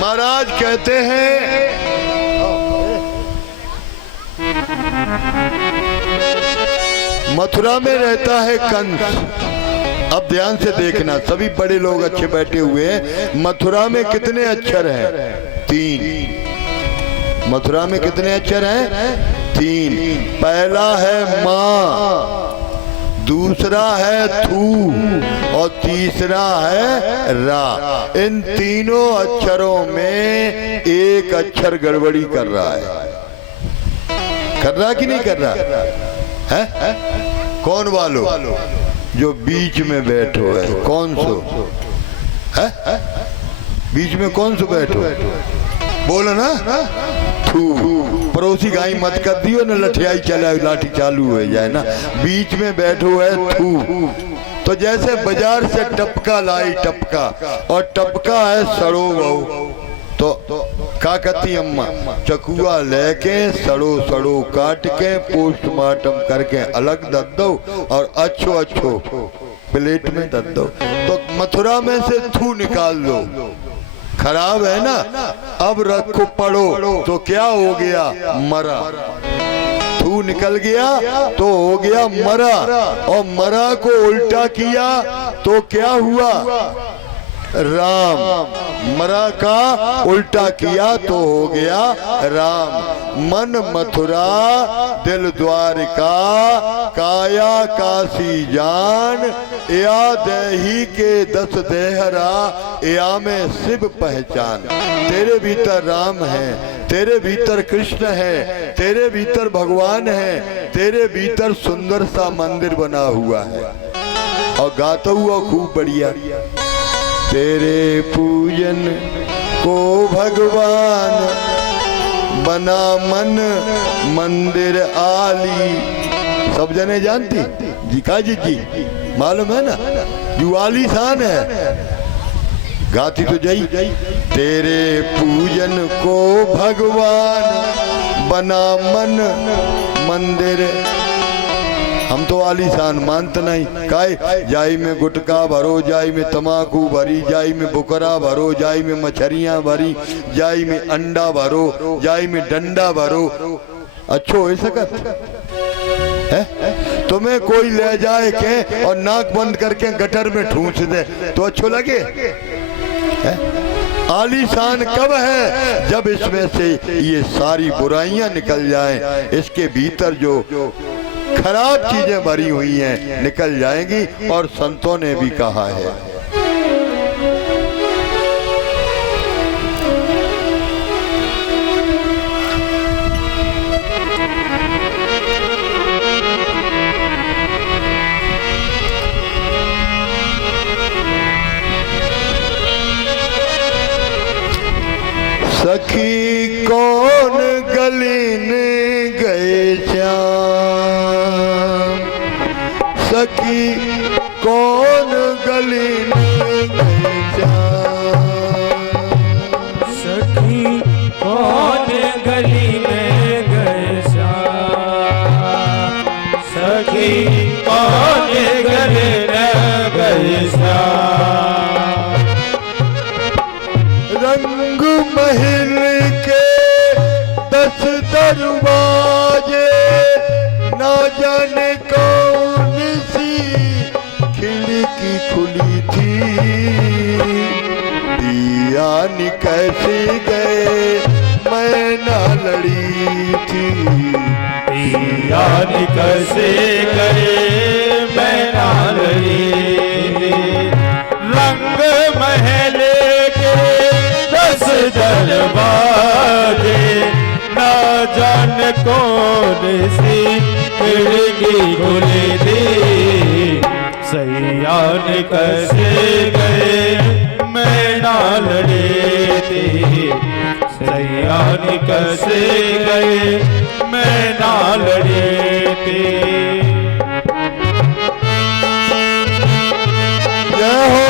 महाराज कहते हैं मथुरा में रहता है कंस। अब ध्यान से देखना, सभी बड़े लोग अच्छे बैठे हुए हैं। मथुरा में कितने अक्षर हैं? 3। मथुरा में कितने अक्षर हैं? 3। पहला है माँ, दूसरा है थू और तीसरा है रा। इन तीनों अक्षरों में एक अक्षर गड़बड़ी कर रहा है। कर रहा कि नहीं कर रहा है? कौन वालो? जो बीच में बैठो है। कौन सो है? बीच में कौन सो बैठो? बोलो ना। थू। पड़ोसी गाय मत कर दियो ना, लठियाई चला लाठी चालू हो जाए ना। बीच में बैठो है थू। तो जैसे बाजार से टपका लाई, टपका और टपका है सड़ो बहु, तो का कहती अम्मा? चकुआ लेके सड़ो सड़ो काट के पोस्टमार्टम करके अलग दे दो और अच्छो अच्छो प्लेट में दे दो। तो मथुरा में से थू निकाल दो, खराब है ना। अब रखो पढ़ो तो क्या हो गया? मरा। थू निकल गया तो हो गया मरा, और मरा को उल्टा किया तो क्या हुआ? राम। मरा का उल्टा किया तो हो गया राम। मन मथुरा दिल द्वारिका, काया काशी जान, या देही के 10 देहरा, या में शिव पहचान। तेरे भीतर राम है, तेरे भीतर कृष्ण है, तेरे भीतर भगवान है, तेरे भीतर सुंदर सा मंदिर बना हुआ है। और गाता हुआ खूब बढ़िया, तेरे पूजन को भगवान बना मन मंदिर आली। सब जने जानती जी? काजी जी मालूम है ना? जो आलीशान है। गाती तो जई, तेरे पूजन को भगवान बना मन मंदिर। हम तो आलीशान मानते नहीं। काय जाई में गुटका भरो, जाई में तमाकू भरी, जाई में बुकरा भरो, जाई में मछरियां भरी, जाई में अंडा भरो, जाई में डंडा भरो। अच्छो हो सकत है? तुम्हें कोई ले जाए के और नाक बंद करके गटर में ठूंस दे तो अच्छो लगे? आलीशान कब है? जब इसमें से ये सारी बुराइयां निकल जाएं, इसके भीतर जो खराब चीजें भरी हुई हैं निकल जाएंगी। और संतों ने भी कहा है, सखी कौन गली ने गए श्याम, सखी कौन गली में गए श्याम, सखी कौन गली में गए श्याम, सखी कौन गली में गए श्याम। रंग महल के 10 दरवाजे, ना जाने कौन सी खिड़की खुली थी, दिया कैसे गए मैं ना लड़ी थी, दिया कैसे गए मैं ना लड़ी थी। रंग महल के 10 दरवाजे, ना जाने कौन सी खिड़की खुली थी, सैयान कैसे गए मैं ना लड़ी थी, सैयान कैसे गए मैं ना लड़ी थी। जय हो।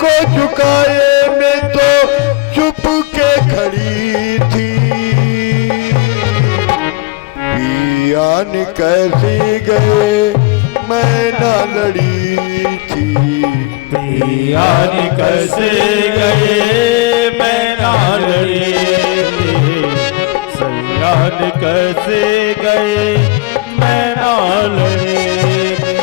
को झुकाए में तो चुप के खड़ी थी। पियान कैसे गए मैं ना लड़ी थी। पियान कैसे गए मैं ना लड़ी थी। सैयान कैसे गए मैं ना लड़ी थी।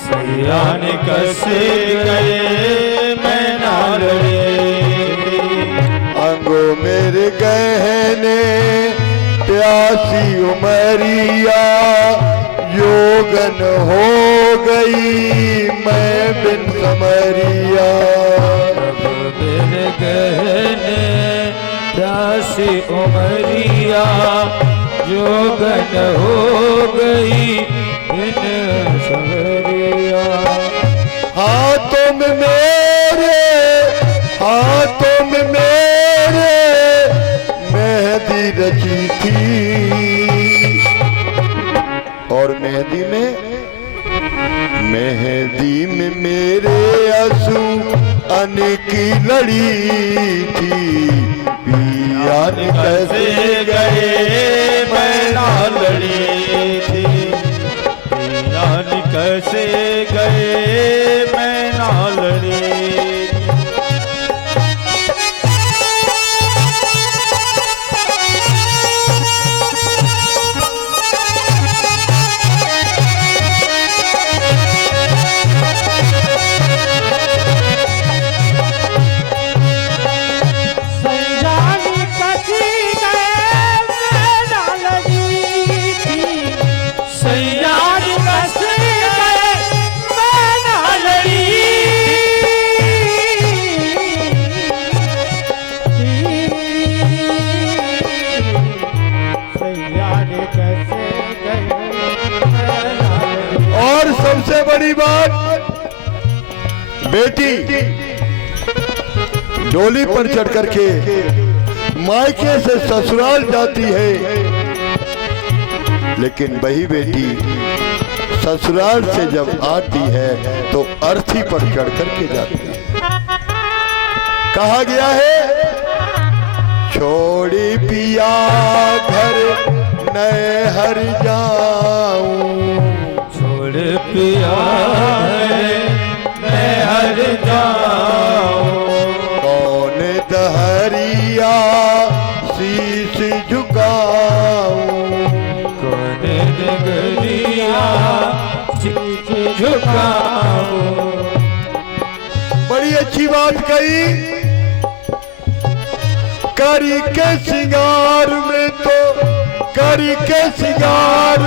सैयान कैसे गए मैं ना लड़ी। अंगो मेरे गहने प्यासी उमरिया योगन हो गई मैं बिन समरिया। मेरे गहने प्यासी उमरिया जोगन हो गई बिन समरिया। हाथों में मेरे मेहंदी रची थी। और मेहंदी में मेरे आंसू अनकी लड़ी थी। पियान कैसे गए मैं ना लड़ी थी। पियान कैसे गए मैं ना लड़ी थी। और सबसे बड़ी बात, बेटी डोली पर चढ़ करके मायके से ससुराल जाती है, लेकिन वही बेटी ससुराल से जब आती है तो अर्थी पर चढ़ करके जाती है। कहा गया है छोड़ी पिया घर नए हर जाऊं। छोड़ पिया मैं हर जाऊं। कौन दहरिया शीश झुकाऊं। कौन नगरिया शीश झुकाऊं। बड़ी अच्छी बात कही। करी के सिंगार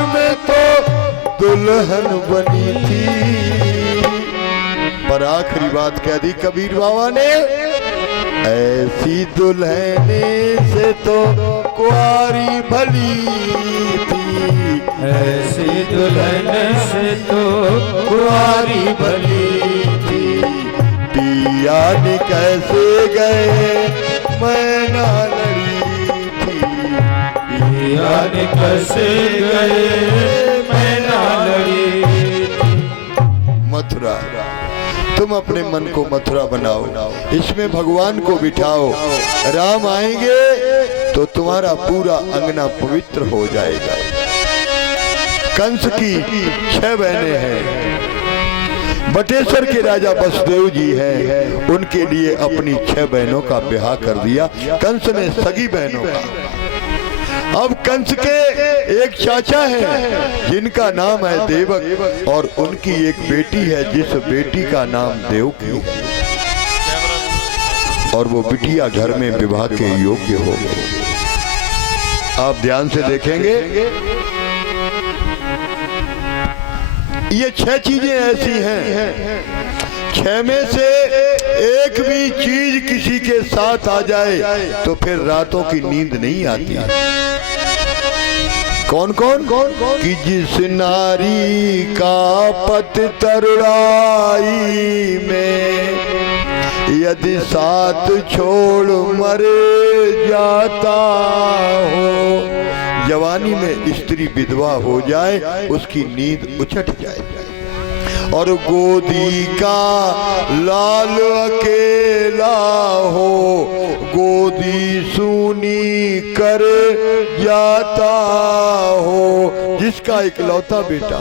में तो दुल्हन बनी थी। पर आखिरी बात कह दी कबीर बाबा ने, ऐसी दुल्हने से तो कुआरी भली थी। ऐसी दुल्हन से तो कुआरी भली थी। पियान कैसे गए मैं ना लड़ी थी। पियान कैसे गए मैं ना लड़ी थी। मथुरा, तुम अपने मन को मथुरा बनाओ, इसमें भगवान को बिठाओ। राम आएंगे तो तुम्हारा पूरा अंगना पवित्र हो जाएगा। कंस की 6 बहनें हैं। बटेश्वर के राजा वसुदेव जी हैं, उनके लिए अपनी 6 बहनों का ब्याह कर दिया कंस ने, सगी बहनों का। अब कंस के एक चाचा हैं जिनका नाम है देवक, और उनकी एक बेटी है जिस बेटी का नाम देवकी है। और वो बिटिया घर में विवाह के योग्य हो गई। आप ध्यान से देखेंगे, ये 6 चीजें ऐसी हैं छह में से एक भी चीज किसी के साथ आ जाए तो फिर रातों की नींद नहीं आती। कौन कौन कि जिस नारी का पति तरुणाई में यदि साथ छोड़ मर जाता हो, जवानी में स्त्री विधवा हो जाए उसकी नींद उछट जाए, और गोदी का लाल अकेला हो गोदी सूनी कर जाता हो, जिसका इकलौता बेटा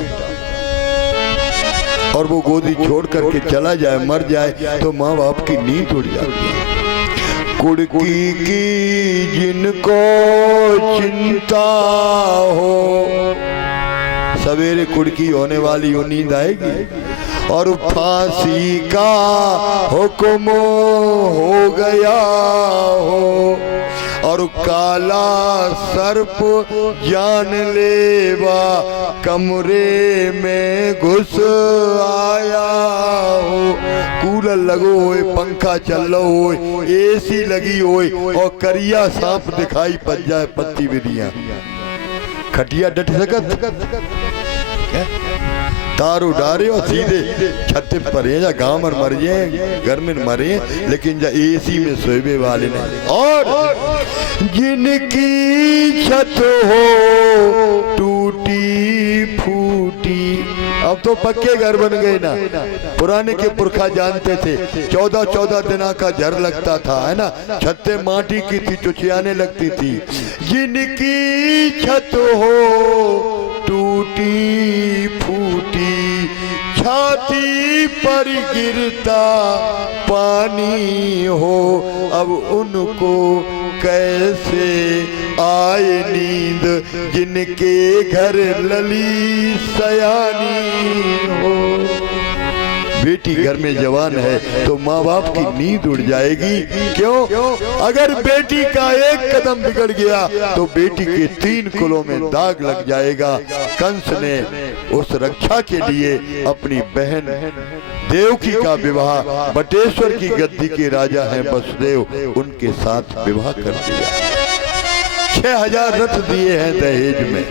और वो गोदी छोड़ करके चला जाए, मर जाए, तो माँ बाप की नींद उड़ जाती है। कुड़की की जिनको चिंता हो, सवेरे कुड़की होने वाली वो नींद आएगी, और फांसी का हुक्म हो गया हो, और काला सर्प जानलेवा कमरे में घुस आया हो, कूलर लगो होए, पंखा चल रहा हो, एसी लगी होए, और करिया सांप दिखाई पड़ जाए पत्ती विधियां, खटिया डट सकत तारू डारे और सीधे छत पर या गांव में मर जाए, घर में मरे, लेकिन जा एसी में सोए वाले नहीं। और जिनकी छत हो टूटी फूटी, अब तो पक्के घर बन गए ना, पुराने के पुरखा जानते थे 14-14 दिना का झर लगता था, है ना, छतें माटी की थी, चुचियाने लगती थी। जिनकी छत हो टूटी फूटी, छाती पर गिरता पानी हो, अब उनको कैसे आए नींद, जिनके घर लली सयानी हो। बेटी घर में जवान है तो माँ बाप की नींद उड़ जाएगी। क्यों? अगर बेटी का एक कदम बिगड़ गया तो बेटी के 3 कुलों में दाग लग जाएगा। कंस ने उस रक्षा के लिए अपनी बहन देवकी का विवाह बटेश्वर की गद्दी के राजा हैं वसुदेव, उनके साथ विवाह कर दिया। 6000 रथ दिए हैं दहेज में,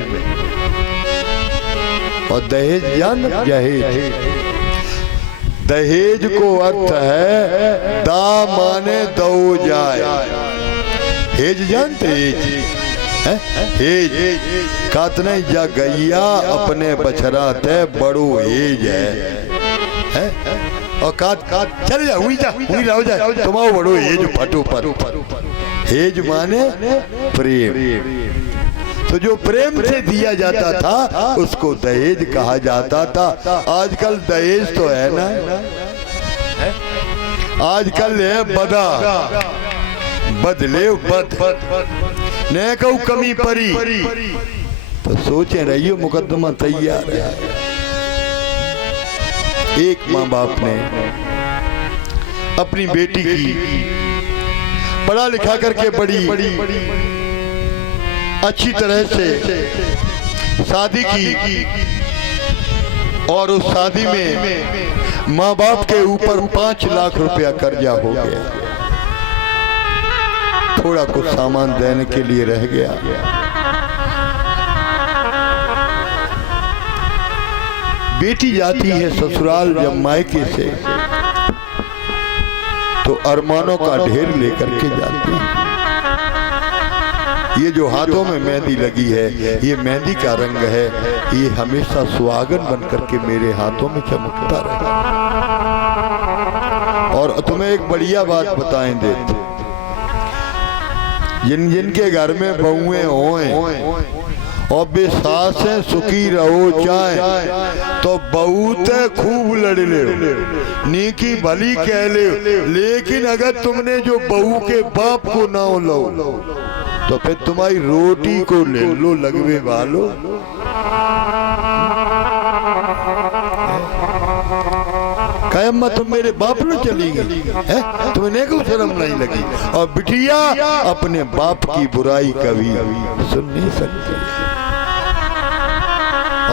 और दहेज जान जहेज, दहेज को अर्थ है दा माने दो जाए, हेज जानते हेज, हेज कातने जा गैया अपने बछरा ते बड़ो हेज है, और कात चल जा हुई रहो जाए तुम्हारा बड़ो हेज फटो पर, हेज माने प्रेम। तो जो प्रेम से दिया जाता था उसको दहेज कहा जाता था। आजकल दहेज तो है ना, आजकल है बदा, बदले बद न कहू कमी परी, तो सोचे रहियो मुकदमा तैयार है। एक माँ बाप ने अपनी बेटी की पढ़ा लिखा करके बड़ी अच्छी तरह से शादी की, और उस शादी में माँ बाप के ऊपर 5 लाख रुपया कर्जा हो गया। थोड़ा कुछ सामान देने के लिए रह गया। बेटी जाती है ससुराल जब मायके से, तो अरमानों का ढेर लेकर के जाती है। ये जो हाथों में मेहंदी लगी है, ये मेहंदी का रंग है, ये हमेशा सुहागन बन करके मेरे हाथों में चमकता रहे। और तुम्हें एक बढ़िया बात बताएं देते, जिनके घर में बहुएं होएं और बे सासें सुखी रहो चाहे, तो बहुत खूब लड़ ले, नीकी भली कह ले, लेकिन अगर तुमने जो बहू के बाप को ना लो तो फिर तुम्हारी रोटी को ले लो लगवे वालो। कयम्मा तुम मेरे बाप में चली गई है, तुम्हें को शर्म नहीं लगी। और बिटिया अपने बाप की बुराई कभी सुन नहीं सकती।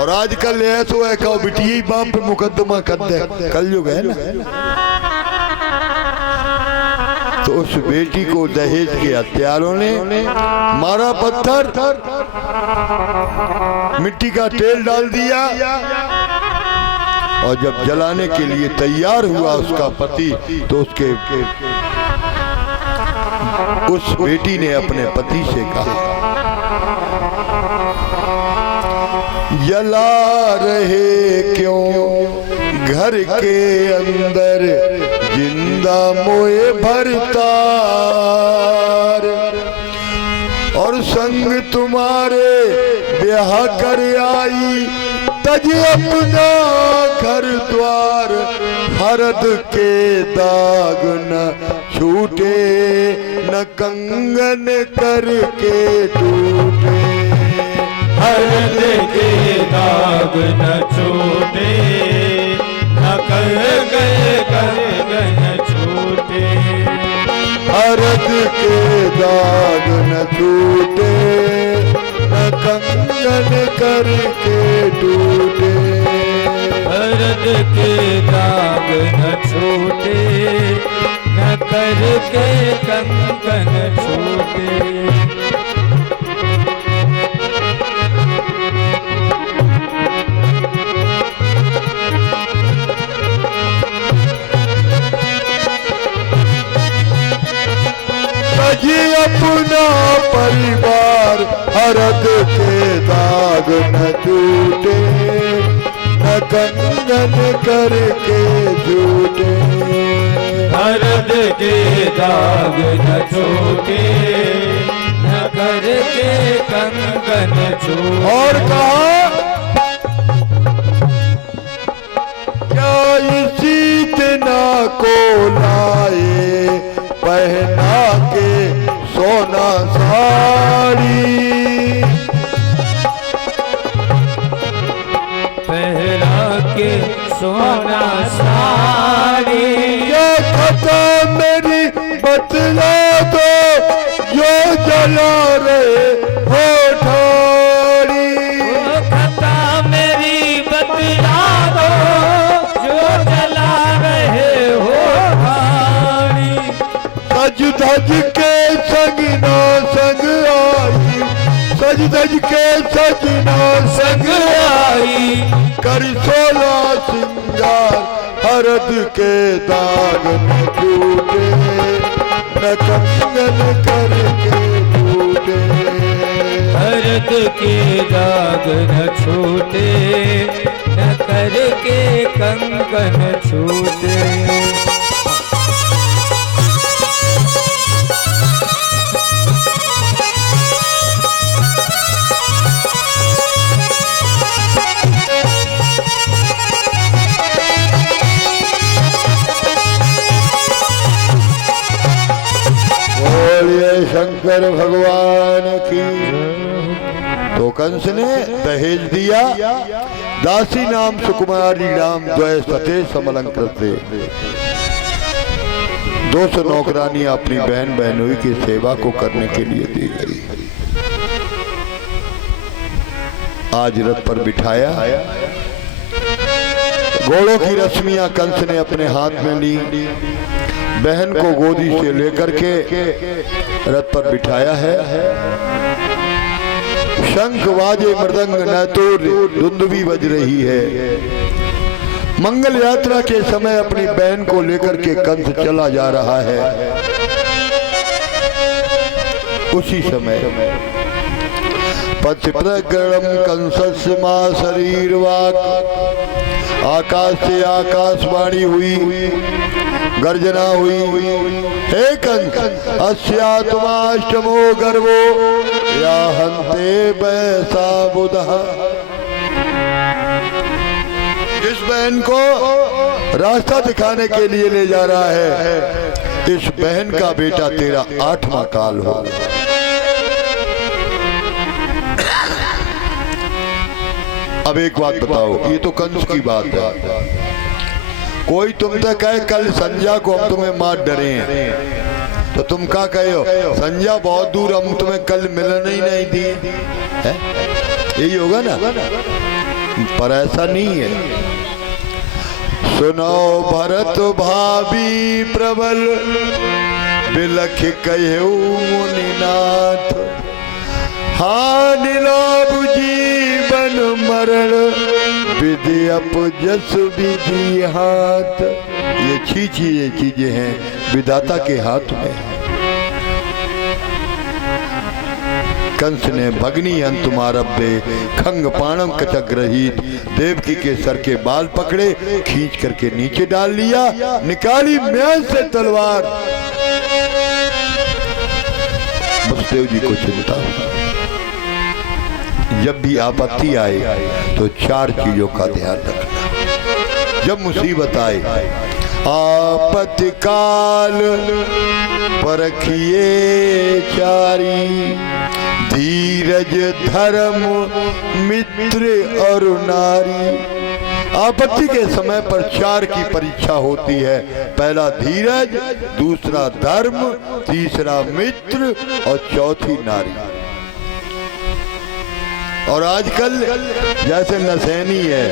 और आजकल ऐसा है कहो बिटिया बाप पे मुकदमा कर दे, कलयुग है ना। तो उस बेटी को दहेज के हत्यारों ने मारा पत्थर, मिट्टी का तेल डाल दिया, और जब जलाने के लिए तैयार हुआ उसका पति, तो उस बेटी ने अपने पति से कहा, जला रहे क्यों घर के अंदर जिंदा मोए भरतार, और संग तुम्हारे ब्याह कर आई तज अपना घर द्वार, हरद के दाग न छूटे न कंगन करके टूटे, हरद के दाग न छूटे न कंगन छूटे, हरद के दाग न छूटे न कंगन करके टूटे, हरद के दाग न छूटे न करके कंगन छूटे। जी अपना परिवार हरद के दाग न टूटे न कंगन करके झूठे, हरद के दाग न छूटे न करके कंगन छूटे। और कहा क्या इसी तना को लाए पहना के सोना साड़ी, पहरा के सोना साड़ी, ये खता मेरी बतला दो जो जला रहे हो ठाड़ी, खता मेरी बतला दो जो जला रहे हो ठाड़ी, सज धज के सगना संग आई, सज धज के सजना संग आई, कर 16 सिंगार हरद के दाग न टूटे न कंगन करके टूटे, हरद के दाग न छूटे न करके कंगन छूटे। शंकर भगवान की। तो कंस ने दहेज दिया, दासी नाम सुकुमारी नाम द्वय सते समलंकृते, 200 नौकरानियां अपनी बहन बहनोई की सेवा को करने के लिए दी गई। आज रथ पर बिठाया, घोड़ों की रश्मियां कंस ने अपने हाथ में ली, बहन को गोदी से लेकर के रथ पर बिठाया है। शंख वाजे मृदंग नैतुर धुंधुवी बज रही है। मंगल यात्रा के समय अपनी बहन को लेकर के कंस चला जा रहा है। उसी समय पथिप्रगणम कंसस्य मा शरीर वाक, आकाश से आकाशवाणी हुई, गर्जना हुई, हे कंस अस्यात्माष्टमो गर्वो या हन्ते वैसा बुधः। इस बहन को रास्ता दिखाने के लिए ले जा रहा है, इस बहन का बेटा तेरा 8वां काल हो। अब एक बात बताओ, ये तो कंस की बात है। कोई तुम तक कहे कल संध्या को हम तुम्हें मार डरे हैं, तो तुम क्या कहे हो, संध्या बहुत दूर, हम तुम्हें कल मिलने ही नहीं दी है? यही होगा ना, पर ऐसा नहीं है। सुनो भरत भाभी प्रबल बिलख कहु मुनिनाथ। हानि लाभ जीवन मरण विधि अपजस विधि हाथ। ये चीजें हैं विधाता के हाथ में। कंस ने भगनी अंतुमारभ्य खंग पाणम कचग्रहित देवकी के सर के बाल पकड़े, खींच करके नीचे डाल लिया, निकाली म्यान से तलवार। वसुदेव जी को चिंता, जब भी आपत्ति आए तो 4 चीजों का ध्यान रखना। जब मुसीबत आए, आपत्ति काल परखिए चारी, धीरज धर्म मित्र और नारी। आपत्ति के समय पर 4 की परीक्षा होती है। पहला धीरज, दूसरा धर्म, तीसरा मित्र और चौथी नारी। और आजकल जैसे नसैनी है,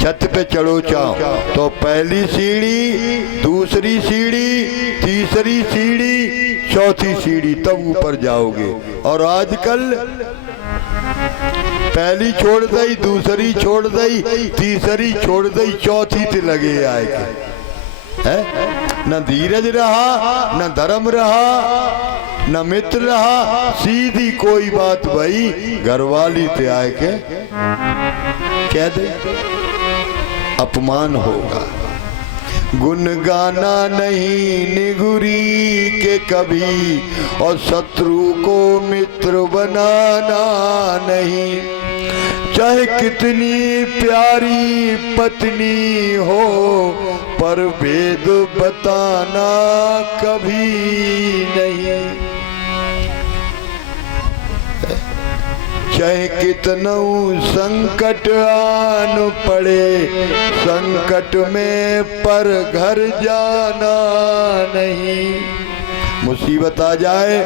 छत पे चढ़ो चाओ तो पहली सीढ़ी, दूसरी सीढ़ी, तीसरी सीढ़ी, चौथी सीढ़ी, तब ऊपर जाओगे। और आजकल पहली छोड़ दई, दूसरी छोड़ दई, तीसरी छोड़ दई, चौथी ते लगे आएगा है। न धीरज रहा, न धर्म रहा, न मित्र रहा, सीधी कोई बात भाई घरवाली ते आए के कह दे, अपमान होगा। गुण गाना नहीं निगुरी के कभी, और शत्रु को मित्र बनाना नहीं। चाहे कितनी प्यारी पत्नी हो, पर भेद बताना कभी नहीं। चाहे कितनौ संकट आन पड़े, संकट में पर घर जाना नहीं। मुसीबत आ जाए,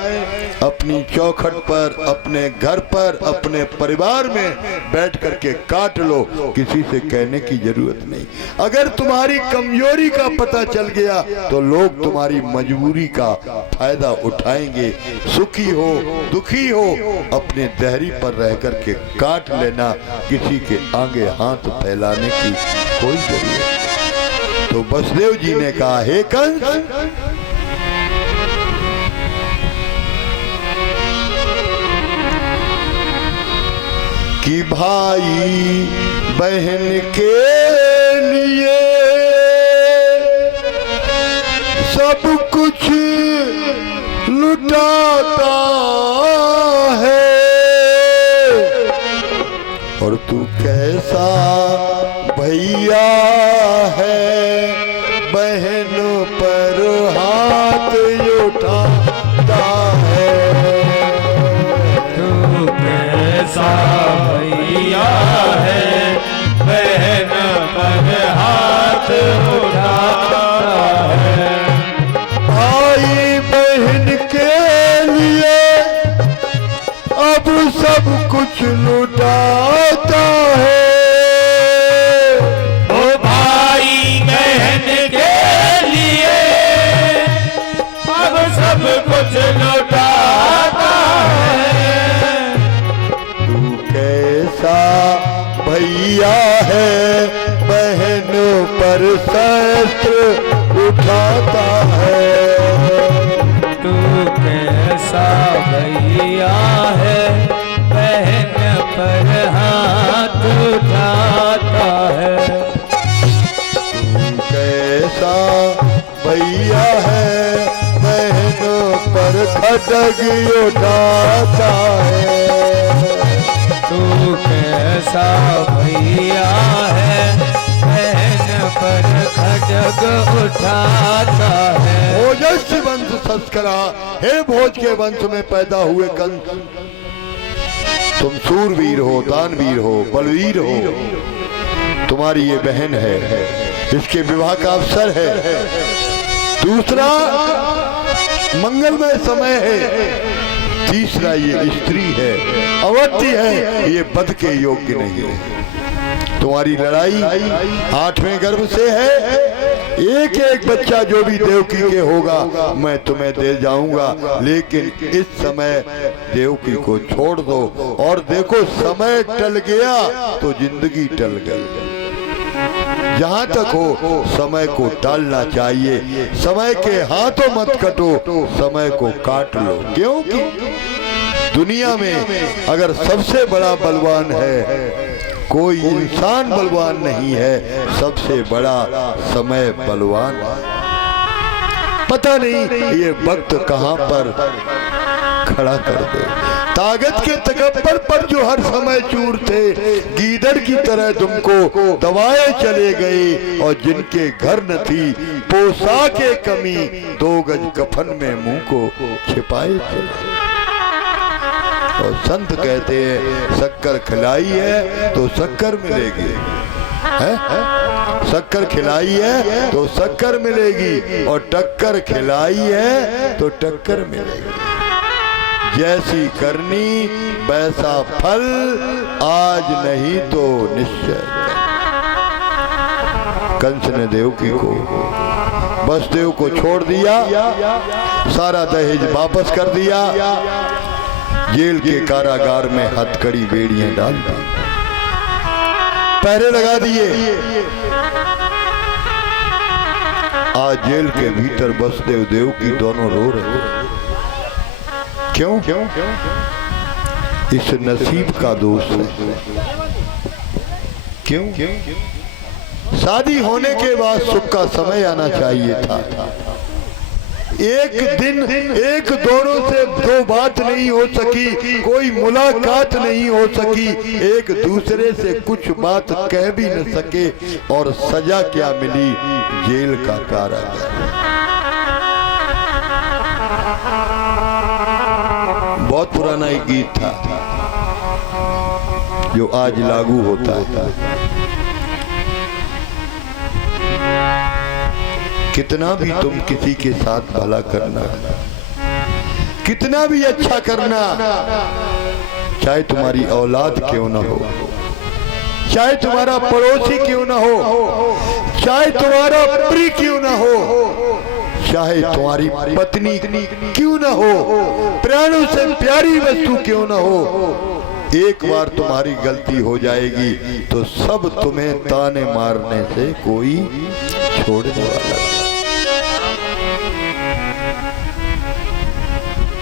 अपनी चौखट पर, अपने घर पर, अपने परिवार में बैठ करके काट लो, किसी से कहने की जरूरत नहीं। अगर तुम्हारी कमजोरी का पता चल गया तो लोग तुम्हारी मजबूरी का फायदा उठाएंगे। सुखी हो, दुखी हो, अपने देहरी पर रह करके काट लेना, किसी के आगे हाथ फैलाने की कोई जरूरत नहीं। तो वसुदेव जी ने कहा, हे कंस, कि भाई बहन के लिए सब कुछ लुटाता है, और तू कैसा भैया है, बहन पर हाथ उठाता है। तू कैसा भैया है, बहन पर हाथ उठाता है। भाई बहन के लिए अब सब कुछ लुटाता है। ओ भाई बहन के लिए अब सब कुछ लुटाता है। तू कैसा भैया है, बहन पर शस्त्र उठाता है। तू कैसा भैया है, बहन पर हाथ उठाता है। तू कैसा भैया है, बहन पर खड्ग उठाता है। तू कैसा भैया है, बहन पर खड्ग उठाता है। भोजस्व वंश संस्करा, हे भोज के वंश में पैदा हुए कंस, तुम सूरवीर हो, दानवीर हो, बलवीर हो। तुम्हारी ये बहन है, इसके विवाह का अवसर है। दूसरा मंगलमय समय है। तीसरा ये स्त्री है, अवध्य है, ये बध के योग्य नहीं है। तुम्हारी लड़ाई 8वें गर्भ से है, एक एक बच्चा जो भी देवकी के होगा मैं तुम्हें दे जाऊंगा, लेकिन इस समय देवकी को छोड़ दो। और देखो समय टल गया तो जिंदगी टल गई। जहां तक हो समय को टालना चाहिए, समय के हाथों मत कटो, समय को काट लो। क्योंकि दुनिया में अगर सबसे बड़ा बलवान है, कोई इंसान बलवान नहीं है, सबसे बड़ा समय बलवान। पता नहीं ये वक्त कहां पर खड़ा कर दे। ताकत के तकब्बर पर जो हर समय चूर थे, गीदड़ की तरह तुमको दबाए चले गए। और जिनके घर न थी पोशाके कमी, 2 गज कफन में मुंह को छिपाए चले। और संत कहते हैं शक्कर खिलाई है तो शक्कर मिलेगी, है? शक्कर खिलाई है तो शक्कर मिलेगी, और टक्कर खिलाई है तो टक्कर मिलेगी। जैसी करनी वैसा फल, आज नहीं तो निश्चय। कंस ने देवकी को, वसुदेव को छोड़ दिया, सारा दहेज वापस कर दिया, जेल के कारागार में हथकड़ी बेड़ियां डाल दी, पहरे लगा दिए। आज जेल के भीतर वसुदेव देवकी दोनों रो रहे। क्यों? इस नसीब का दोष है। क्यों? शादी होने के बाद सुख का समय आना चाहिए था। एक दिन एक दोनों से दो बात नहीं हो सकी, कोई मुलाकात नहीं हो सकी, एक दूसरे से कुछ बात कह भी न सके, और सजा क्या मिली? जेल का कारागार। बहुत पुराना एक गीत था जो आज लागू होता है। कितना भी तुम किसी के साथ भला करना, कितना भी अच्छा करना, चाहे तुम्हारी औलाद क्यों ना हो, चाहे तुम्हारा पड़ोसी क्यों ना हो, चाहे तुम्हारा प्रिय क्यों ना हो, चाहे तुम्हारी पत्नी क्यों ना हो, प्राणों से प्यारी वस्तु क्यों ना हो, एक बार तुम्हारी गलती हो जाएगी तो सब तुम्हें ताने मारने से कोई छोड़ने वाला नहीं।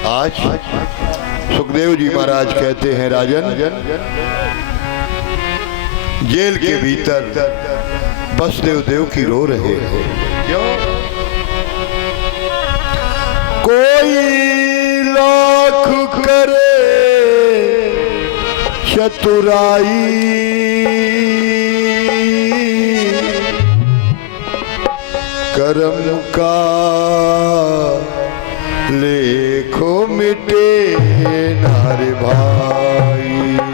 आज सुखदेव जी महाराज कहते हैं, राजन, जेल के भीतर वसुदेव देवकी रो रहे हैं। क्यों? कोई लाख करे चतुराई, कर्म का लेखो मिटे नारे भाई,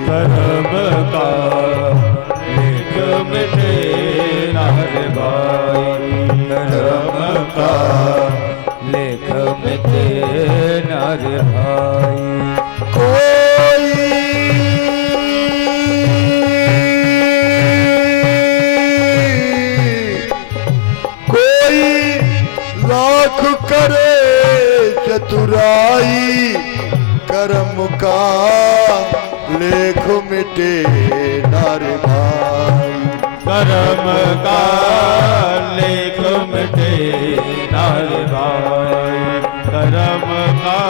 कर्म का लेख मिटे नारे भाई, कर्म का लेख मिटे नारे भाई। कोई लाख करे चतुराई, कर्म का लेख मिटे नारे भाई, कर्म का लेख मिटे नारे भाई, कर्म का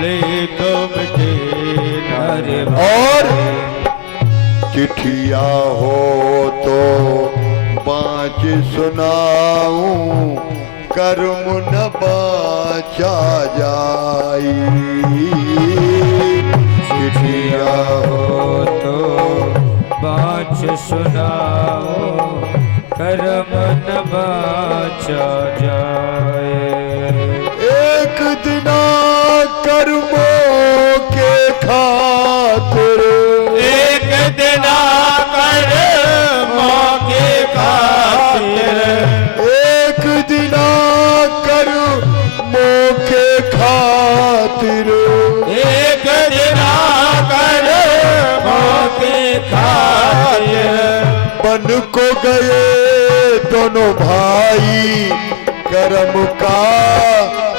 लेख मिटे नारे भाई। और चिट्ठिया हो तो बाँच सुनाऊं, कर्म न बाँचा जाई, चिट्ठिया हो तो बाँच सुनाओ, कर्म न बाँचा जाए। एक दिना कर्मों के खातिर, एक दिना कर्मों के खातिर, एक दिना कर्मों के खातिर, एक दिना कर्मों के खातिर, बन को गए दोनों भाई, कर्म का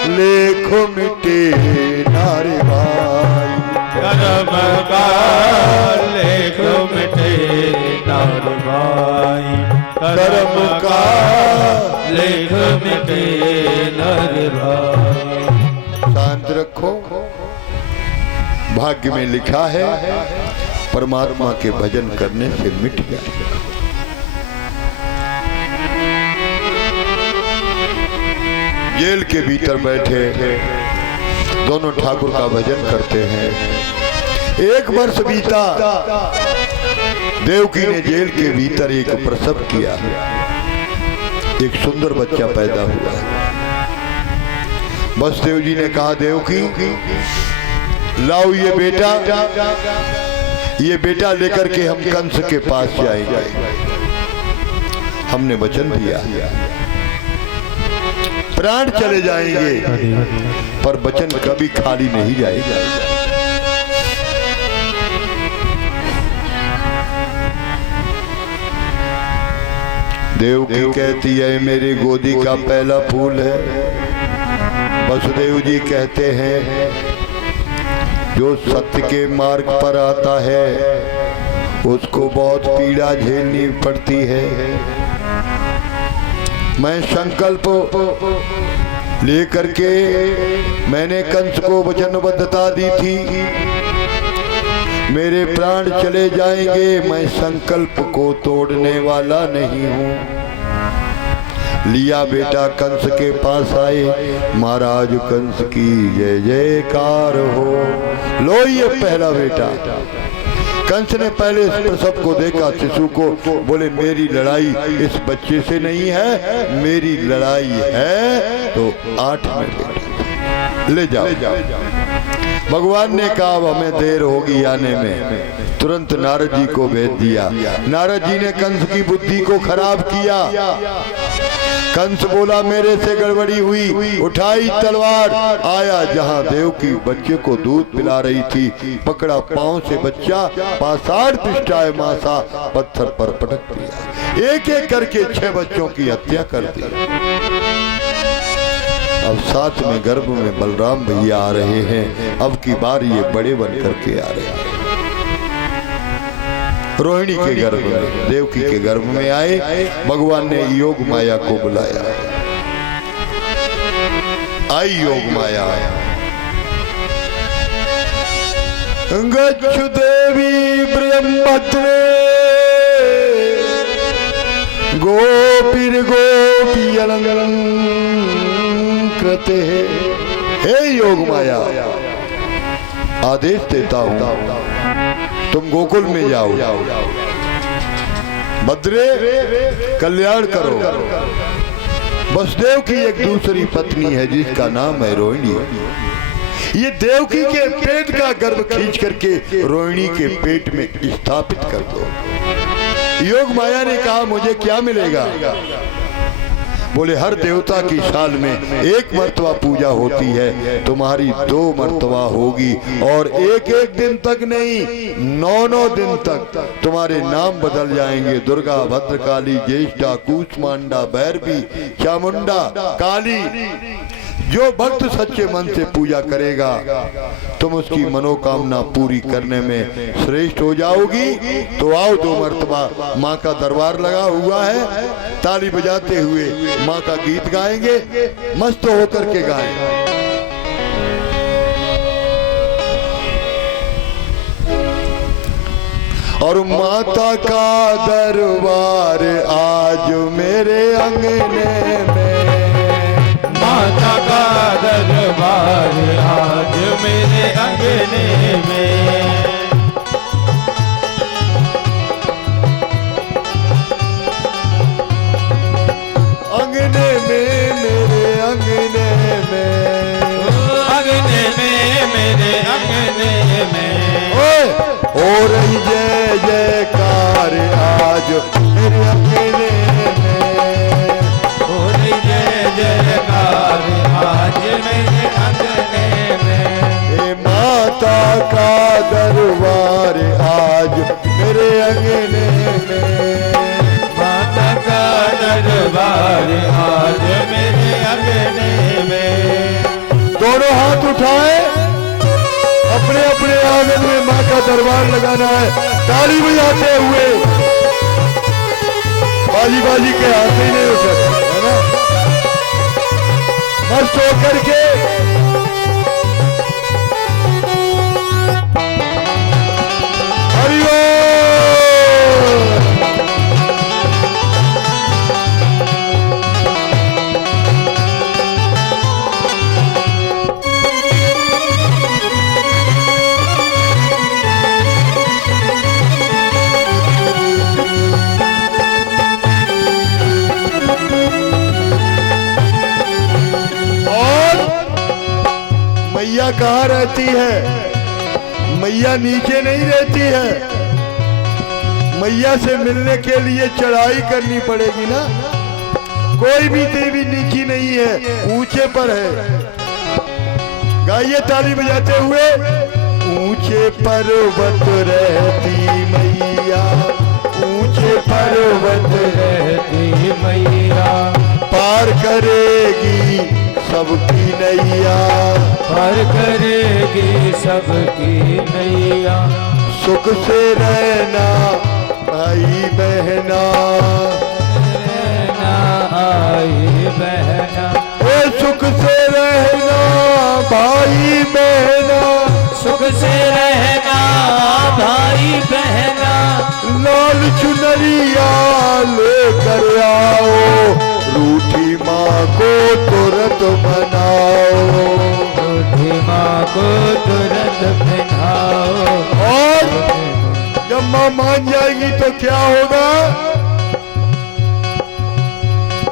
लेख मिटे नारे भाई, कर्म का लेख मिटे नर भाई, कर्म का लेख मिटे नर भाई। शांत रखो। भाग्य में लिखा है परमात्मा के भजन करने से मिट जाए। जेल के भीतर बैठे दोनों ठाकुर का भजन करते हैं। 1 वर्ष बीता, देवकी ने जेल के भीतर एक प्रसव किया, एक सुंदर बच्चा पैदा हुआ। वसुदेव जी ने कहा, देवकी लाओ ये बेटा लेकर के हम कंस के पास जाएंगे। हमने वचन दिया, प्राण चले जाएंगे पर वचन कभी खाली नहीं जाएगा। देवकी कहती है, मेरी गोदी का पहला फूल है। वसुदेव जी कहते हैं, जो सत्य के मार्ग पर आता है उसको बहुत पीड़ा झेलनी पड़ती है। मैं संकल्प लेकर के मैंने कंस को वचनबद्धता दी थी, मेरे प्राण चले जाएंगे, मैं संकल्प को तोड़ने वाला नहीं हूँ। लिया बेटा कंस के पास आए, महाराज कंस की जय जयकार हो। लो ये पहला बेटा। कंस ने पहले प्रसव को देखा, शिशु को, बोले मेरी लड़ाई इस बच्चे से नहीं है, मेरी लड़ाई है तो 8 में ले जाओ। भगवान ने कहा हमें देर होगी आने में, तुरंत नारद जी को भेज दिया। नारद जी ने कंस की बुद्धि को खराब किया। कंस बोला मेरे से गड़बड़ी हुई, उठाई तलवार, आया जहां देवकी बच्चे को दूध पिला रही थी, पकड़ा पांव से बच्चा, पाषाण पिष्टाय मासा, पत्थर पर पटक दिया। एक एक करके 6 बच्चों की हत्या कर दी। अब साथ में गर्भ में बलराम भैया आ रहे हैं, अब की बार ये बड़े बन करके आ रहे हैं। रोहिणी के गर्भ में, देवकी के गर्भ में आए। भगवान ने योग माया को बुलाया, आई योग माया। गच्छु देवी ब्रह्मत्रे गोपीर गोपी अलंकृते। हे योग माया, आदेश देता हूं तुम गोकुल में जाओ, भद्रे कल्याण करो। वसुदेव की एक दूसरी पत्नी है जिसका नाम है रोहिणी। ये देवकी के पेट का गर्भ खींच करके रोहिणी के पेट में स्थापित कर दो। योग माया ने कहा मुझे क्या मिलेगा? बोले हर देवता की साल में 1 मर्तबा पूजा होती है, तुम्हारी 2 मर्तबा होगी, और 1-1 दिन तक नहीं 9-9 दिन तक तुम्हारे नाम बदल जाएंगे। दुर्गा, भद्रकाली, ज्येष्ठा, कूष्मांडा, भैरवी, चामुंडा, काली। जो भक्त सच्चे मन से पूजा करेगा तुम उसकी मनोकामना पूरी करने में श्रेष्ठ हो जाओगी। तो आओ 2 मर्तबा, माँ का दरबार लगा हुआ है, ताली बजाते हुए माँ का गीत गाएंगे, मस्त होकर के गाएं। और माता का दरबार आज मेरे अंगने में, माता का दरबार आज मेरे अंगने में। अंगने में मेरे अंगने में, अंगने में मेरे अंगने में। हो रही जय जयकार आज मेरे अंगने में, हो रही जय जयकार आज मेरे अंगने में। हे माता का दरबार आज मेरे अंगने में, माता का दरबार आज मेरे हाथ उठाए, अपने अपने आंगन में माँ का दरबार लगाना है, ताली बजाते हुए। बाजी बाजी के हाथ ही नहीं उठे, है ना? मस्त होकर के हरि बोल। मैया कहाँ रहती है? मैया नीचे नहीं रहती है। मैया से मिलने के लिए चढ़ाई करनी पड़ेगी ना। कोई भी देवी नीची नहीं है, ऊंचे पर है। गाइए ताली बजाते हुए। ऊंचे पर्वत रहती मैया, ऊंचे पर्वत रहती मैया, पार करेगी सबकी नैया, पार करेगी सबकी नैया। सुख से रहना भाई बहना, रहना आई बहना, ओ सुख से रहना भाई बहना, सुख से रहना भाई बहना। लाल चुनरिया लेकर आओ, रूठी माँ को तुरंत मनाओ, रूठी माँ को तुरंत पहनाओ। और जब माँ मान जाएगी तो क्या होगा?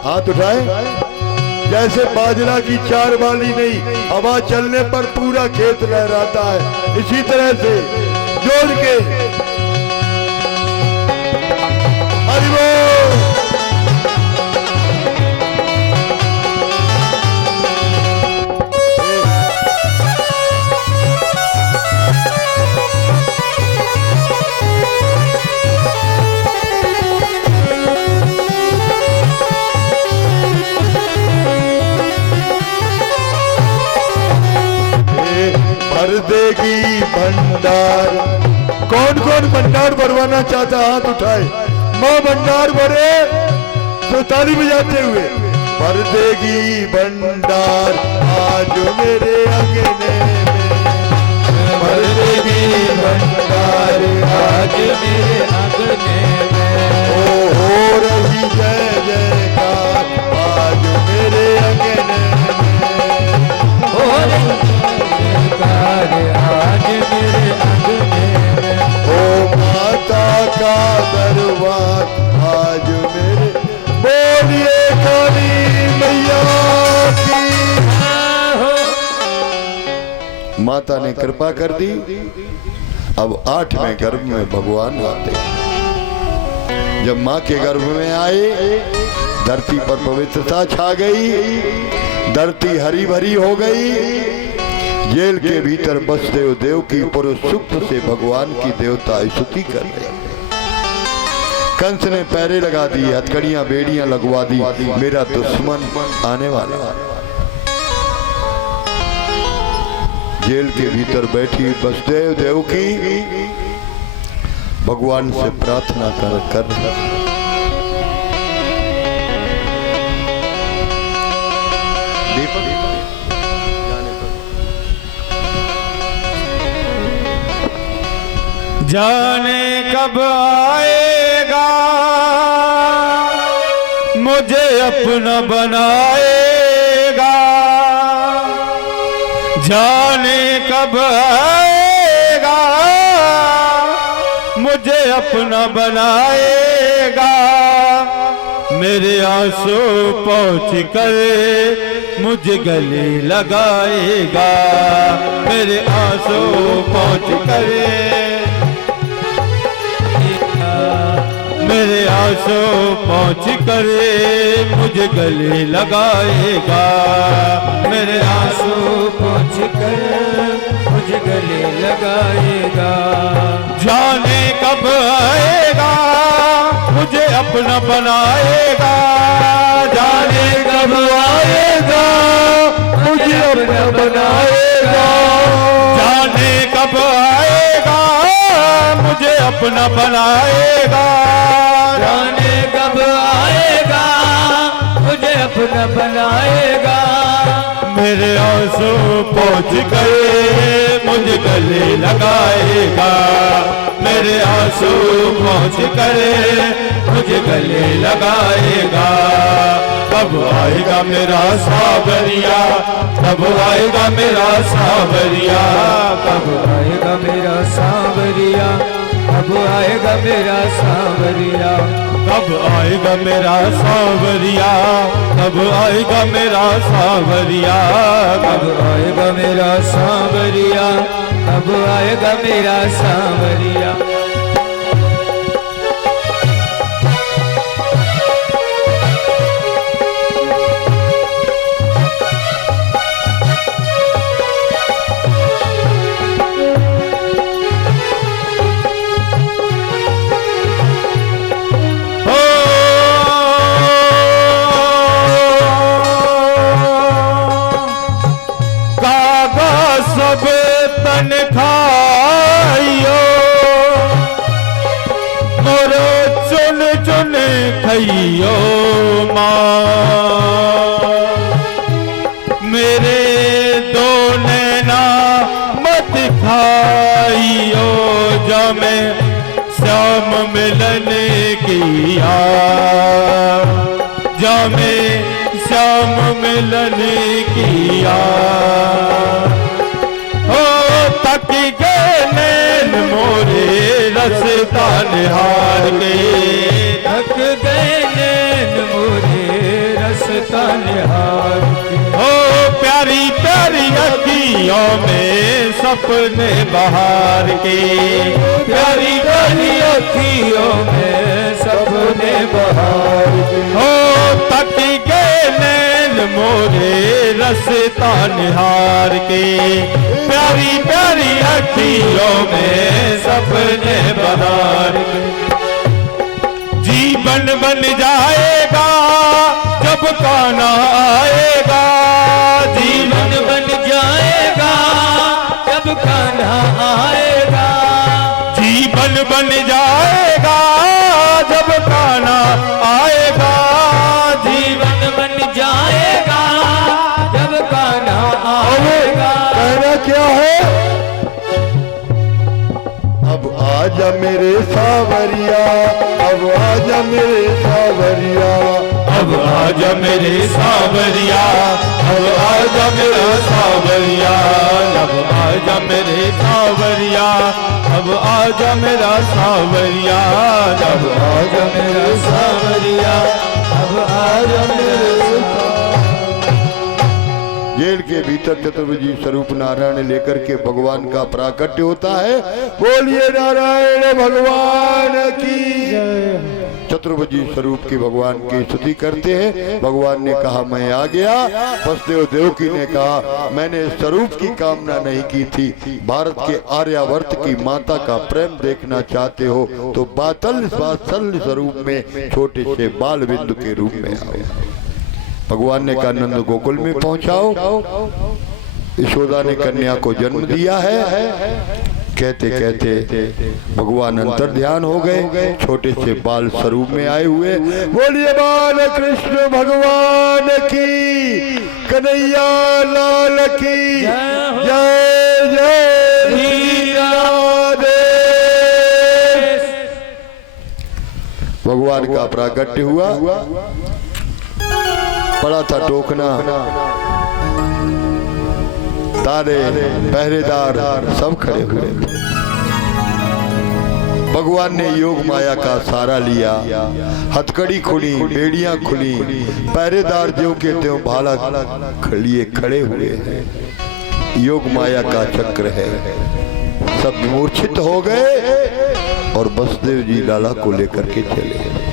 हाथ उठाए। जैसे बाजरा की चार बाली नहीं, हवा चलने पर पूरा खेत लहराता है, इसी तरह से जोड़ के हरि बोल। भर देगी भंडार। कौन कौन भंडार भरवाना चाहता हाथ उठाए। माँ भंडार भरे तो ताली बजाते हुए। भर देगी भंडार आज मेरे अंगने में, भर देगी भंडार आज मेरे अंगने में। ओ हो रही जय जयकार आज मेरे अंगने में, हो रही जयकार आज मेरे अंगने में। ओ माता का दरबार आज मेरे। बोलिए काली मैया की। माता ने कृपा कर दी। अब 8वें गर्भ में भगवान आते। जब माँ के गर्भ में आए, धरती पर पवित्रता छा गई, धरती हरी भरी हो गई। जेल के भीतर बसदेव देव की पुरुष सुख से भगवान की देवता स्तुति कर रहे। कंस ने पैरे लगा दी, हथकड़ियां बेड़ियां लगवा दी, मेरा दुश्मन आने वाला। जेल के भीतर बैठी बसदेव देव की भगवान से प्रार्थना कर जाने कब आएगा मुझे अपना बनाएगा। जाने कब आएगा मुझे अपना बनाएगा। मेरे आंसू पहुँच कर मुझे गले लगाएगा। मेरे आंसू पहुँच कर मेरे आंसू पहुँच कर मुझे गले लगाएगा। मेरे आंसू पहुँच कर मुझे गले लगाएगा। जाने कब आएगा मुझे अपना बनाएगा। जाने कब आएगा मुझे अपना बनाएगा। अपना बनाएगा, जाने कब आएगा मुझे अपना बनाएगा। मेरे आंसू पहुँच गए मुझे गले लगाएगा, मेरे आंसू पहुँच गए मुझे गले लगाएगा। कब आएगा मेरा सावरिया, कब आएगा मेरा सावरिया, कब आएगा मेरा सांवरिया, कब आएगा मेरा सांवरिया, कब आएगा मेरा सावरिया, कब आएगा मेरा सावरिया, कब आएगा मेरा सांवरिया, कब आएगा मेरा सांवरिया। सब तन खाइयो मोरो चुन चुन खइयो माँ, मेरे दो नैना मत खाइयो जमे श्याम मिलन किया, जमे श्याम मिलन किया। तक गए नैन मोरे रसता निहार के, थक गए नैन मोरे रसता निहार के। ओ प्यारी प्यारी अखियों में सपने बहार के, प्यारी प्यारी अखियों में सपने बहार के। ओ तक गए नैन मोरे रसता निहार के, प्यारी प्यारी अखियों में सपने बहार के। जीवन बन जाएगा जब कान्हा आएगा, जीवन बन जाएगा जब कान्हा आएगा, जीवन बन जाएगा जब कान्हा आएगा, जीवन बन जाएगा जब कान्हा आएगा। कहना क्या है? अब आजा मेरे सावरिया, अब आजा मेरे सावरिया, अब आजा मेरे सावरिया, अब आजा मेरा सावरिया, अब आजा मेरे सावरिया, अब आजा मेरा सावरिया, अब आजा मेरा सावरिया, अब आजा मेरे जेल के भीतर चतुर्भुजी स्वरूप नारायण लेकर के भगवान का प्राकट्य होता है। बोलिए नारायण भगवान की। चतुर्भुजी स्वरूप की भगवान की स्तुति करते हैं। भगवान ने कहा मैं आ गया। वसुदेव देवकी ने कहा मैंने स्वरूप की कामना नहीं की थी, भारत के आर्यावर्त की माता का प्रेम देखना चाहते हो तो वात्सल्य स्वरूप में छोटे से बाल बिंदु के रूप में आओ। भगवान ने कहा नंद गोकुल में पहुंचाओ। यशोदा ने कन्या को जन्म दिया है। कहते कहते भगवान अंतर ध्यान हो गए, छोटे से बाल स्वरूप में आए हुए। बोलिए बाल कृष्ण भगवान की, कन्हैया लाल की जय जय राधे। भगवान का प्राकट्य हुआ। पड़ा था टोकना, तारे पहरेदार सब खड़े हुए थे। भगवान ने योग माया का सहारा लिया। हथकड़ी खुली, बेड़ियां खुली, पहरेदार जो के त्यों भाला लिए खड़े हुए हैं। योग माया का चक्र है। सब मूर्छित हो गए और वसुदेव जी लाला को लेकर के चले।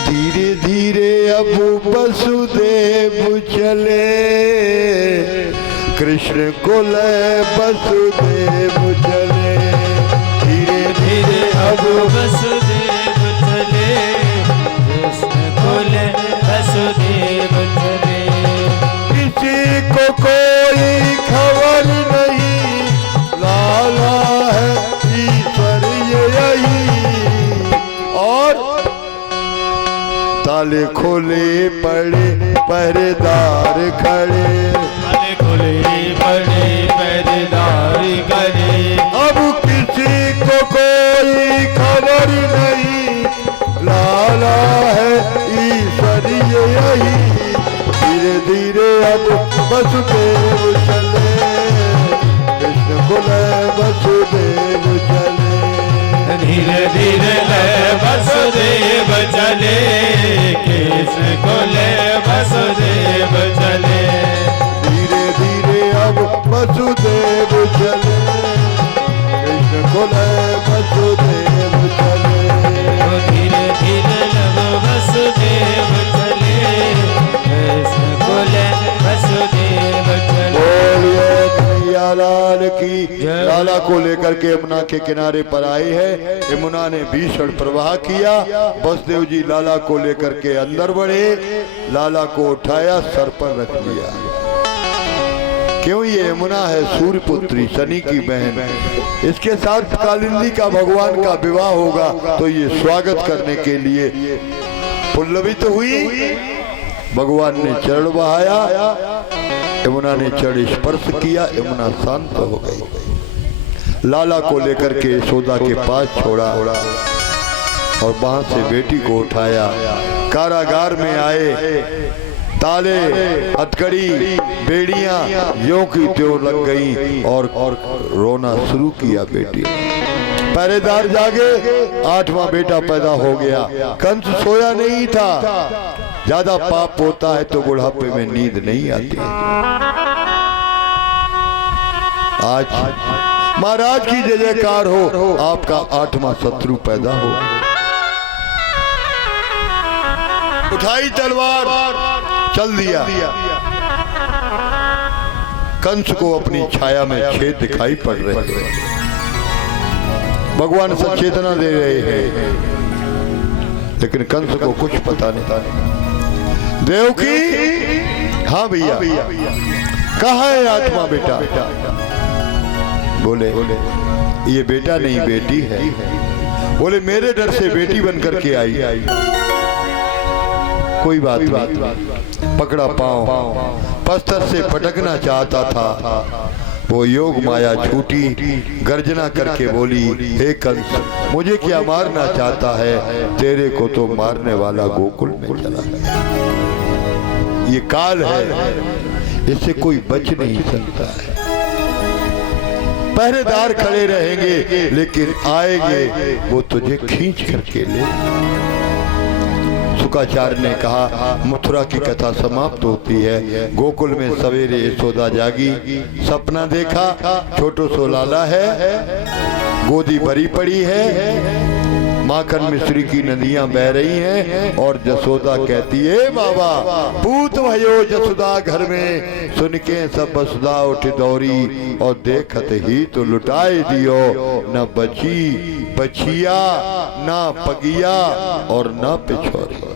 धीरे धीरे अब वसुदेव चले, कृष्ण को ले वसुदेव चले। धीरे धीरे अब वसुदेव चले, कृष्ण को ले वसुदेव चले। किसी को कोई खबर नहीं, लाला है ईश्वर यही ताले खोले पड़े पहरेदार खड़े। ताले खोले पड़े पहरेदार खड़े। अब किसी को कोई खबर नहीं, लाला है ईश्वरीय यही। धीरे धीरे अब वसुदेव चले, कृष्ण बोले वसुदेव चले। धीरे धीरे ले वसुदेव चले, कृष्ण को ले वसुदेव चले। धीरे धीरे अब वसुदेव चले, कृष्ण को ले वसुदेव चले। धीरे धीरे लब वसुदेव चले, कृष्ण को ले वसुदेव चले। बोलिए कन्हैया लाल की। लाला को लेकर के यमुना के किनारे पर आई है। यमुना ने भीषण प्रवाह किया। वसुदेव जी लाला को लेकर के अंदर बढ़े, लाला को उठाया, सर पर रख लिया। क्यों? ये यमुना है सूर्य पुत्री, शनि की बहन। इसके साथ कालिंदी का भगवान का विवाह होगा, तो ये स्वागत करने के लिए पुल्लवित हुई। भगवान ने चरण बहाया, यमुना ने चरण स्पर्श किया, यमुना शांत हो गई। लाला को लेकर के यशोदा के पास छोड़ा और वहां से बेटी को उठाया। कारागार में आए, ताले, हथकड़ी, बेड़ियां यों की त्यों लग गई और रोना शुरू किया बेटी। पहरेदार जागे, 8वां बेटा पैदा हो गया। कंस सोया नहीं था। ज्यादा पाप होता है तो बुढ़ापे में नींद नहीं आती। आज महाराज की जय जयकार हो, आपका 8वां शत्रु पैदा हो। उठाई तलवार, चल दिया। कंस को अपनी छाया में छेद दिखाई पड़ रहे हैं। भगवान सचेतना दे रहे हैं, लेकिन कंस को कुछ पता नहीं। देवकी, हाँ भैया, कहाँ है 8वां बेटा? बोले ये बेटा नहीं बेटी है। बोले मेरे डर से बेटी बन करके आई। कोई बात नहीं। पकड़ा पांव, पस्तर से पटकना चाहता था। वो योग माया छूटी, गर्जना करके बोली, हे कंस, मुझे क्या मारना चाहता है? तेरे को तो मारने वाला गोकुल में चला गया। ये काल है, इससे कोई बच नहीं सकता है। पहरेदार खड़े रहेंगे, लेकिन आएंगे वो तुझे खींच करके ले। शुक्राचार्य ने कहा, मथुरा की कथा समाप्त होती है। गोकुल में सवेरे यशोदा जागी, सपना देखा, छोटो सो लाला है, गोदी भरी पड़ी है, माखन मिश्री की नदियां बह रही हैं और जसोदा कहती है, बाबा पूत भयो जसोदा घर में, सुन के सब वसुदा उठ दौड़ी और देखत ही तो लुटाए दियो। न बची बचिया, ना पगिया और ना पिछोरी।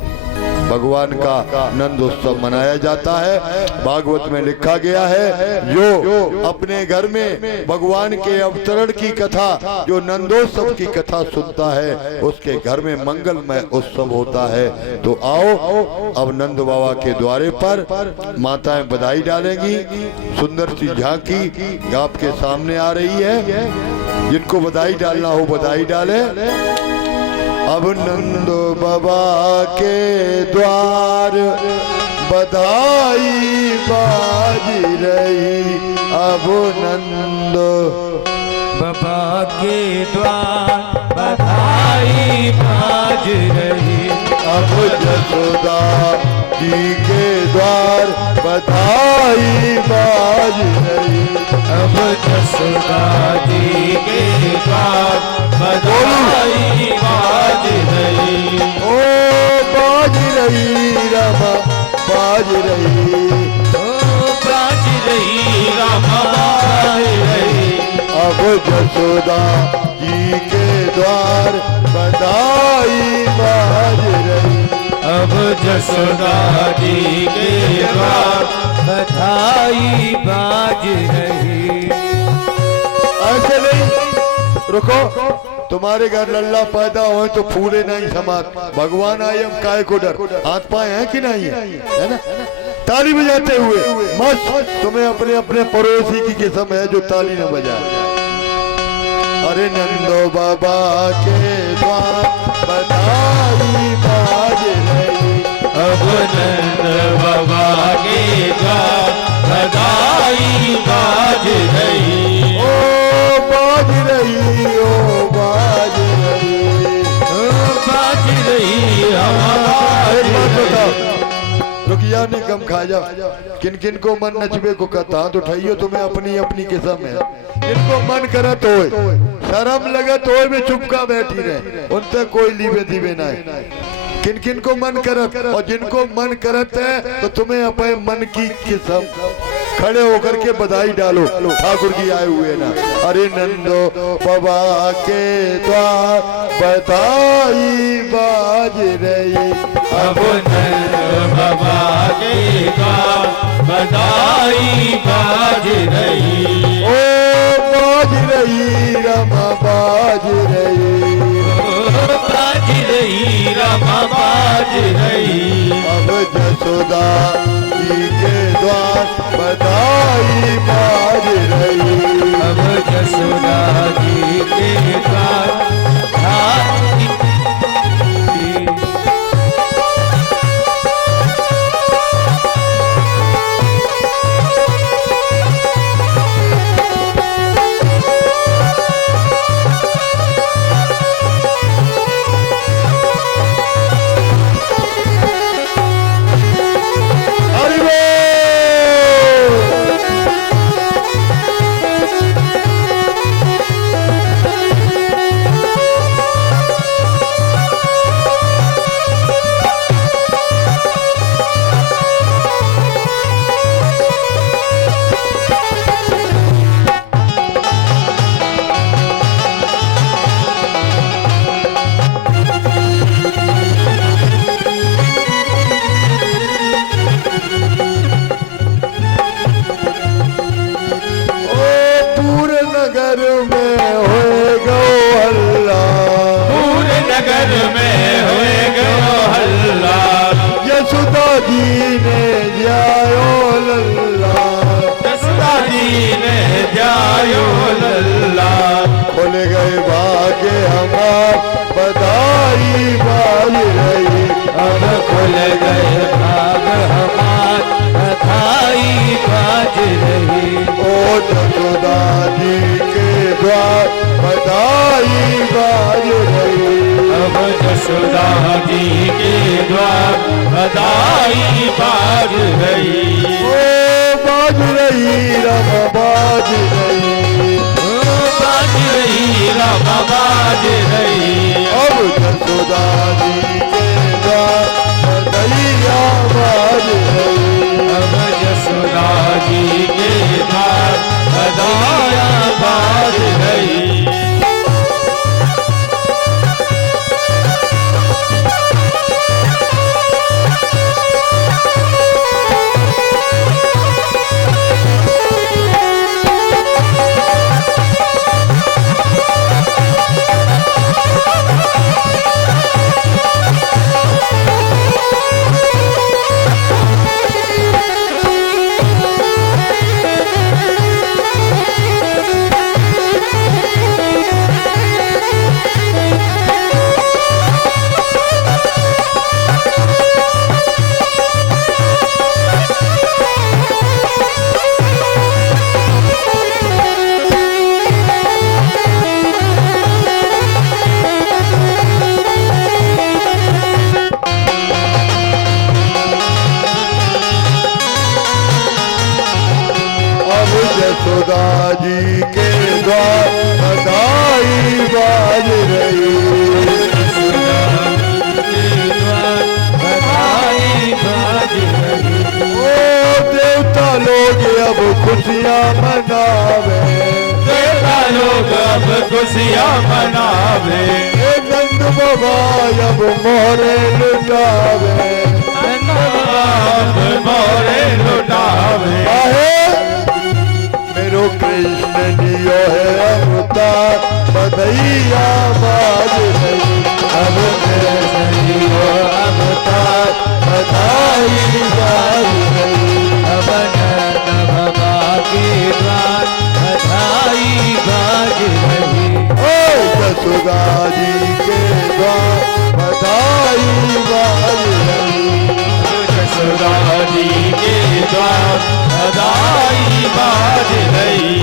भगवान का नंद उत्सव मनाया जाता है। भागवत में लिखा गया है, जो अपने घर में भगवान के अवतरण की कथा, जो नंदोत्सव की कथा सुनता है, उसके घर में मंगलमय उत्सव होता है। तो आओ, अब नंद बाबा के द्वारे पर माताएं बधाई डालेंगी। सुंदर सी झांकी आपके सामने आ रही है। जिनको बधाई डालना हो बधाई डाले। अब नंद बाबा के द्वार बधाई बाज रही। अब नंद बाबा के द्वार बधाई बाज रही। अब जसोदा जी के द्वार बधाई बाज रही। अब जसोदा जी के द्वार बधाई बाज रही। ओ बाज रही रामा बाज रही। ओ बाज रही रामा बाज रही। अब जसोदा जी के द्वार बधाई बाज रही। अब जसोदा जी के द्वार बधाई बाज रही। ऐसे नहीं, रुको, तुम्हारे घर लल्ला पैदा हो तो फूले नहीं समात, भगवान आए हम काय को डर, हाथ पाए हैं कि नहीं है ना। ताली बजाते हुए मस्त, तुम्हें अपने अपने पड़ोसी की किस्म है जो ताली न बजाए। अरे नंदो बाबा के द्वार बधाई बाज रही, अब नंद बाबा के द्वार बधाई बाज रही। ओ बाज रही, ओ बाज रही, बाज रही हमारी। एक बात बताओ, रुकिया ने कम खा जा, किन किन को मन नचबे को कहता तो उठाइयो, तुम्हें अपनी अपनी किस्म है। इनको मन करत हो, शर्म लगत हो में चुपका बैठी रहे, उनसे कोई लीवे दीवे ना है। किन किन को मन करत, और जिनको मन करत है तो तुम्हें अपने मन की किस्म खड़े होकर के बधाई डालो, ठाकुर जी आए हुए ना। अरे नंदो बाबा के द्वार बधाई बाज रही, अब नंद बाबा के द्वार बधाई बाज रही। ओ बाज रही रमा बाज रही, बाज रही रमा बाज रही। अब जसोदा जी के द्वार बधाई बाज रही, अब जसोदा जी के द्वार बधाई। यशोदा जी के द्वार बधाई बाज रही। ओ बाज रही रम बाज रही, बाज रही रम बाज रही। अब यशोदा जी के द्वार बधैया बाज रही, अब यशोदा जी के द्वार बधाया बाज रही। यशोदा जी के द्वार बधाई बाज रही, बधाई बाज रही। ओ देवता लोग अब खुशियाँ मनावे, देवता लोग अब खुशियाँ मनावे। नंद बाबा अब मोहरे लुटावे, नंद बाबा अब मोहरे लुटावे। मेरो कृष्ण जियो है अवतार बधैया जसोदा जी के द्वार बधाई बाज रही। यशोदा जी के द्वार बधाई बाज रही।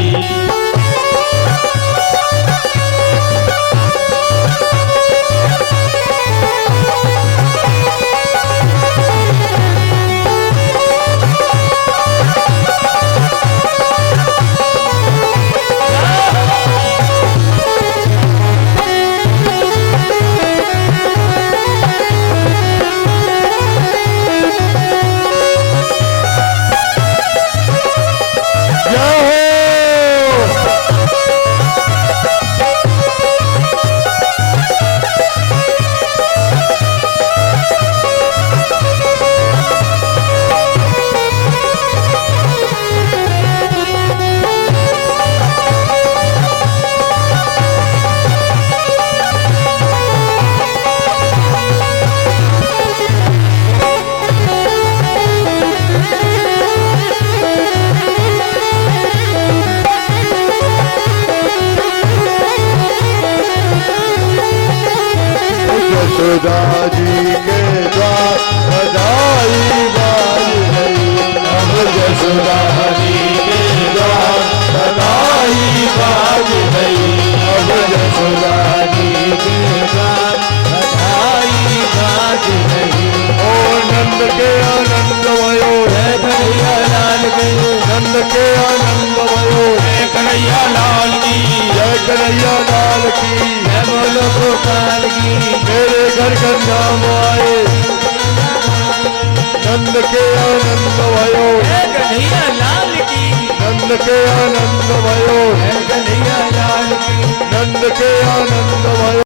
यशोदा जी के द्वार बधाई बाज रही। अब यशोदा जी के द्वार बधाई बाज रही। अब यशोदा जी के द्वार बधाई बाज रही। ओ नंद के आनंद भयो जय कन्हैया लाल की। नंद के आनंद भयो जय कन्हैया लाल की। जय कन्हैया लाल की। जय बोलो गोपाल की। मेरे घर का नाम आए नंद के आनंद भयो जय कन्हैया लाल की। नंद के आनंद भयो जय कन्हैया लाल की। नंद के आनंद भयो।